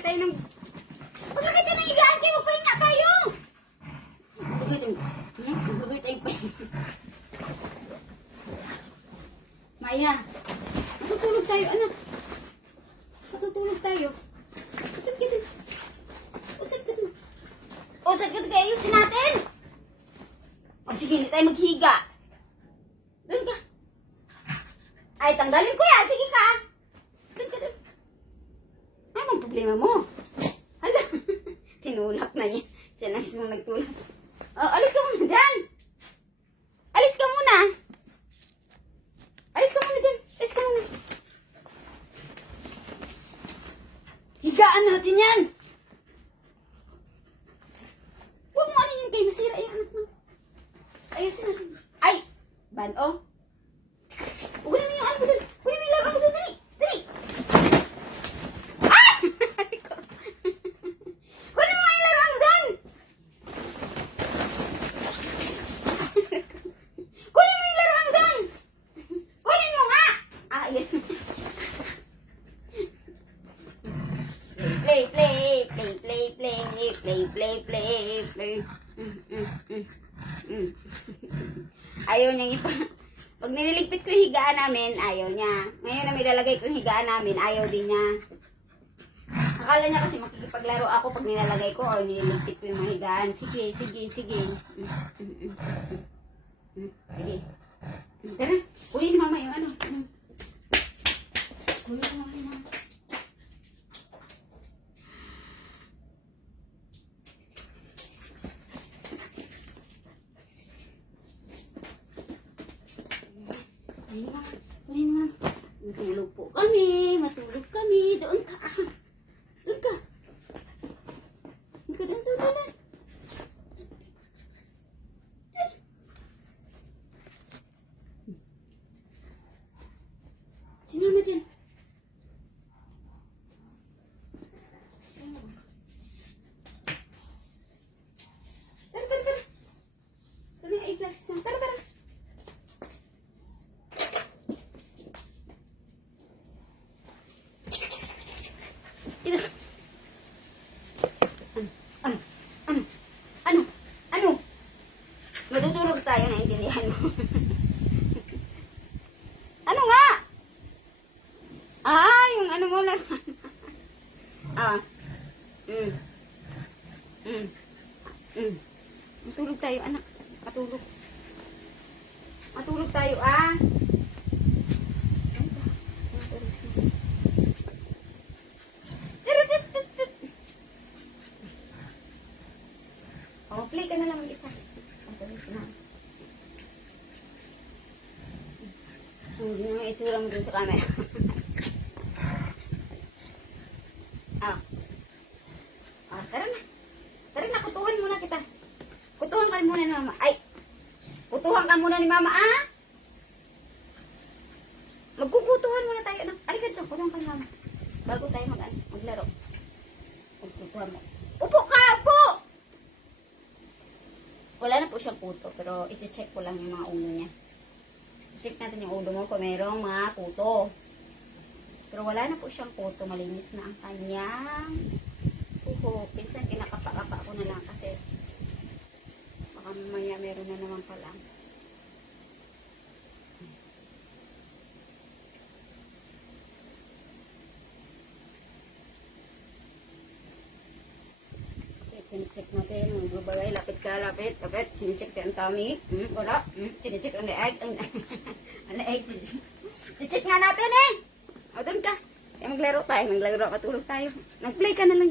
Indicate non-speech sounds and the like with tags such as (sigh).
tayo ng... Maglagay tayo ng higaan kayo, magpahinga tayo! Maglagay tayo. Hmm? Maglagay tayo. Maya, matutulog tayo, anak. Matutulog tayo. Usad ka dun. Usad ka dun. Usad ka dun, kaya ayusin natin. O sige, hindi tayo maghiga. Doon ka. Ay, tanggalin ko yan. Sige ka. Doon ka, doon. Ano bang problema mo? Hala. (laughs) Tinulak na niya. Siya na isang nagtulak. Oh, alis ka muna dyan. Alis ka muna. Alis ka muna dyan. Alis ka muna. Higaan natin yan. Huwag mo ano yun kayo. Masira yung anak mo. Ayusin natin. Ay! Ban, oh. Kunin mo yung ano mo dun. Kunin mo yung laro mo dun. Dali. Dali. Ah! Kunin mo yung laro mo dun. Kunin mo yung laro mo dun. Kunin mo nga. Ah, yes. Play, play, play, play, play, play, play, play, play. Mm, mm, mm. (laughs) Ayaw niyang ipa... Pag nililigpit ko yung higaan namin, ayaw niya. Ngayon na may lalagay ko yung higaan namin, ayaw din niya. Akala niya kasi makikipaglaro ako pag nilalagay ko o nililigpit ko yung mga higaan. Sige, sige, sige. Sige. Tara, kunin ni mama yung ano. Mm. Kunin ni mama yung mama. Kunin mo, kunin mo. Matulog po kami, matulog kami. Doon ka. Doon ka. Doon ka, doon, doon, doon. doon. Si mama dyan. Tara, tara, tara. Sabi nga, i-glasses na. Tara, tara. Ito. Ano? Ano? Ano? Ano? Matutulog tayo, naintindihan mo. ano nga? Ah, yung ano mo lang. ah. Mm. Mm. Mm. Matulog tayo, anak. Matulog. Matulog tayo, ah. Oh, play ka na lang mag-isa. Oras na. Hindi na itsura mo sa camera. ah. Ah, tara na. Tara na, kutuhan muna kita. Kutuhan ka muna ni mama. Ay! Kutuhan ka muna ni mama, ah! Magkukutuhan muna tayo. Anak. Alika dito, kutuhan ka ni mama. Bago tayo mag, maglaro. Magkukuhan mo. Upo ka! Upo! Wala na po siyang kuto, pero iti-check ko lang yung mga uno niya. Check natin yung ulo mo kung merong mga kuto. Pero wala na po siyang kuto. Malinis na ang kanyang puho. Pinsan, kinakapa-kapa ko na lang kasi baka mamaya meron na naman pala. Chinecheck natin. Ang babagay, lapit ka, lapit, lapit. Chinecheck ka ang tummy. Hmm, wala. Hmm, chinecheck ang leeg. Ang leeg. (laughs) Chinecheck nga natin eh. O, doon ka. Kaya maglaro tayo. Maglaro, matulog tayo. Nag-play ka na lang.